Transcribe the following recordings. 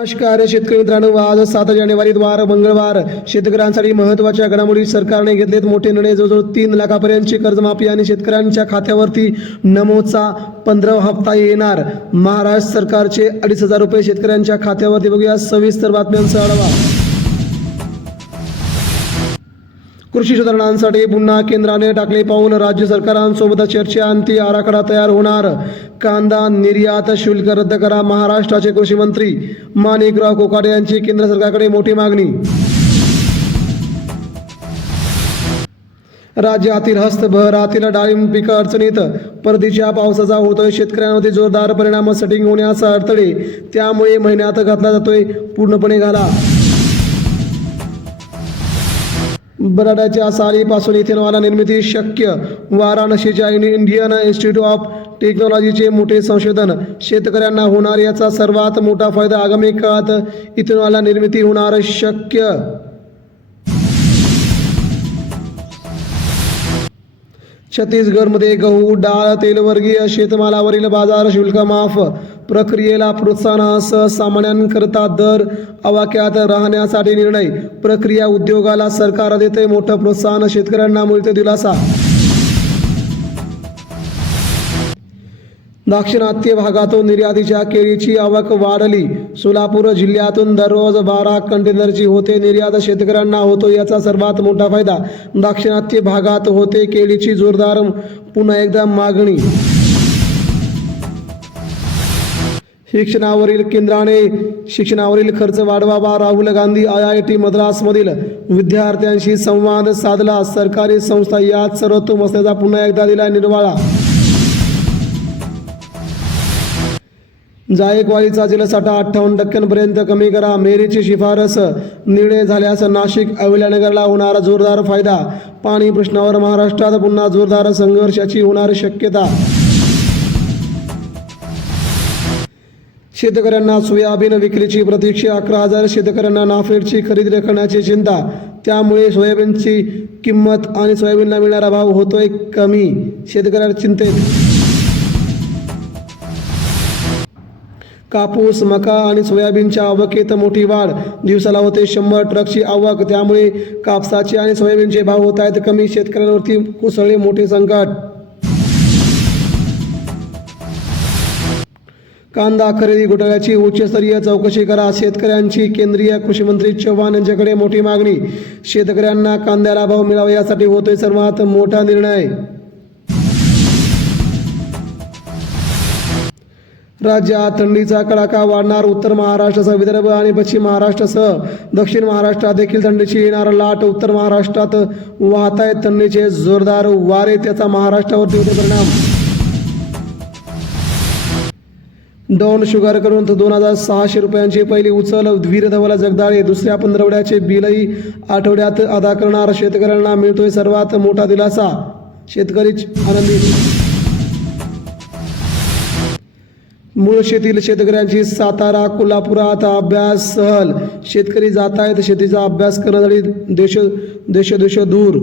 नमस्कार. शेतकरी मित्रांनो आज सात जानेवारी वार मंगळवार. शेतकऱ्यांसाठी महत्त्वाच्या घडामोडी सरकारने घेतलेत मोठे निर्णय. जवळजवळ तीन लाखापर्यंतची कर्जमाफी आणि शेतकऱ्यांच्या खात्यावरती नमोचा पंधरा हप्ता येणार. महाराष्ट्र सरकारचे अडीच हजार रुपये शेतकऱ्यांच्या खात्यावरती. बघूया सविस्तर बातम्यांचा आढावा. कृषी सुधारणांसाठी पुन्हा केंद्राने टाकले पाऊल. राज्य सरकारांसोबत चर्चा अंती आराखडा तयार होणार. कांदा निर्यात शुल्क रद्द करा. महाराष्ट्राचे कृषी मंत्री माणिकराव कोकाटे यांची केंद्र सरकारकडे मोठी मागणी. राज्यातील हस्तभरातील डाळिंब पिकं अडचणीत. परतीच्या पावसाचा होतोय शेतकऱ्यांमध्ये जोरदार परिणाम सेटिंग होण्याचा अडथळे. त्यामुळे महिन्यात घातला जातोय पूर्णपणे घाला. बटाट्याच्या सालीपासून इथेनॉल निर्मिती शक्य. वाराणसीच्या इंडियन इन्स्टिट्यूट ऑफ टेक्नॉलॉजीचे मोठे संशोधन. शेतकऱ्यांना होणार याचा सर्वात मोठा फायदा आगामी काळात इथेनॉल निर्मिती होणार शक्य. छत्तीसगडमध्ये गहू डाळ तेलवर्गीय शेतमालावरील बाजार शुल्क माफ. प्रक्रियेला प्रोत्साहनासह सामान्यांकरता दर आवाक्यात राहण्यासाठी निर्णय. प्रक्रिया उद्योगाला सरकार देते मोठं प्रोत्साहन. शेतकऱ्यांना मिळते दिलासा. दाक्षिणात्य भागातून निर्यातीच्या केळीची आवक वाढली. सोलापूर जिल्ह्यातून दररोज बारा कंटेनरची होते निर्यात. शेतकऱ्यांना होतो याचा सर्वात मोठा फायदा. दाक्षिणात्य भागात होते केळीची जोरदार पुन्हा एकदा मागणी. शिक्षणावरील केंद्राने शिक्षणावरील खर्च वाढवावा. Rahul Gandhi I I T मद्रासमधील विद्यार्थ्यांशी संवाद साधला. सरकारी संस्था यात सर्वोत्तम असल्याचा पुन्हा एकदा दिला निर्वाळा. जायकवाडीचा जलसाठा अठ्ठावन्न टक्क्यांपर्यंत कमी करा. मेरीची शिफारस निर्णय झाल्यास नाशिक अहिल्यानगरला होणारा जोरदार फायदा. पाणी प्रश्नावर महाराष्ट्रात पुन्हा जोरदार संघर्षाची होणार शक्यता. शेतकऱ्यांना सोयाबीन विक्रीची प्रतीक्षा अकरा हजार शेतकऱ्यांना नाफेडची खरेदी करण्याची चिंता. त्यामुळे सोयाबीनची किंमत आणि सोयाबीनला मिळणारा भाव होतोय कमी शेतकऱ्यांना चिंतेत. कापूस मका आणि सोयाबीनच्या आवकेत मोठी वाढ. दिवसाला होते शंभर ट्रकची आवक. त्यामुळे कापसाचे आणि सोयाबीनचे भाव होत आहेत कमी. शेतकऱ्यांवरती कोसळले मोठे संकट. कांदा खरेदी घोटाळ्याची उच्चस्तरीय चौकशी करा. शेतकऱ्यांची केंद्रीय कृषी मंत्री चव्हाण यांच्याकडे मोठी मागणी. शेतकऱ्यांना कांद्याला भाव मिळावा यासाठी होतोय सर्वात मोठा निर्णय. राज्यात थंडीचा कडाका वाढणार. उत्तर महाराष्ट्रासह विदर्भ आणि पश्चिम महाराष्ट्रासह दक्षिण महाराष्ट्रात देखील थंडीची येणार लाट. उत्तर महाराष्ट्रात वाहत आहेत थंडीचे जोरदार वारे. त्याचा महाराष्ट्रावरती होते परिणाम. डॉन शुगर करून दोन हजार सहाशे रुपयांची पहिली उचल वीरधवला जगदाळे. दुसऱ्या पंधरवड्याचे बिलही आठवड्यात अदा करणार शेतकऱ्यांना मिळतोय सर्वात मोठा दिलासा. शेतकरी आनंदित मुळशीतील शेतकऱ्यांची सातारा कोल्हापुरात अभ्यास सहल. शेतकरी जात आहेत शेतीचा अभ्यास करण्यासाठी देश देश देश दूर.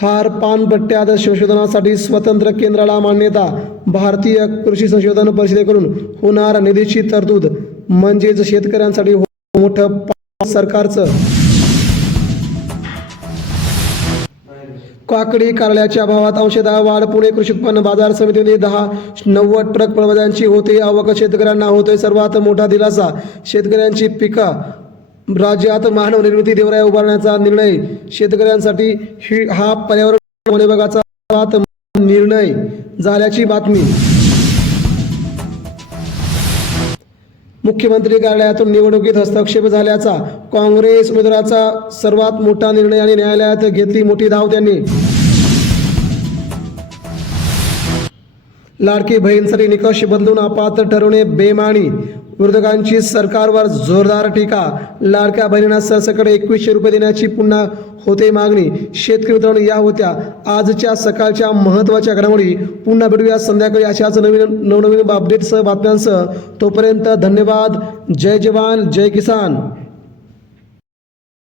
खार पानपट्ट्यात संशोधनासाठी स्वतंत्र केंद्राला मान्यता भारतीय कृषी संशोधन परिषदेकडून होणार निधीची तरतूद. म्हणजेच शेतकऱ्यांसाठी हो- मोठं पा- सरकारचं. काकडी कारल्याच्या भावात अंशतः वाढ. पुणे कृषी उत्पन्न बाजार समितीने दहा नव्वद ट्रक प्रवाशांची होते. आवक शेतकऱ्यांना होतोय सर्वात मोठा दिलासा. शेतकऱ्यांची पिका राज्यात मानव निर्मिती देवराया उभारण्याचा निर्णय. शेतकऱ्यांसाठी ही हा पर्यावरण विभागाचा निर्णय झाल्याची बातमी. मुख्यमंत्री कार्यालयातून निवडणुकीत हस्तक्षेप झाल्याचा काँग्रेस उमेदवाराचा सर्वात मोठा निर्णय आणि न्यायालयात घेतली मोठी धाव त्यांनी. लाडकी बहीणसाठी निकष बदलून अपात्र ठरवणे बेमानी विरोधकांची सरकारवर जोरदार टीका. लाडक्या बहिणींना सरसकट एकवीसशे रुपये देण्याची पुन्हा होते मागणी. शेतकरी मित्रांनो या होत्या. आजच्या सकाळच्या महत्त्वाच्या घडामोडी पुन्हा भेटूया संध्याकाळी अशाच नवीन नवनवीन अपडेटसह बातम्यांसह. तोपर्यंत धन्यवाद. जय जवान जय किसान.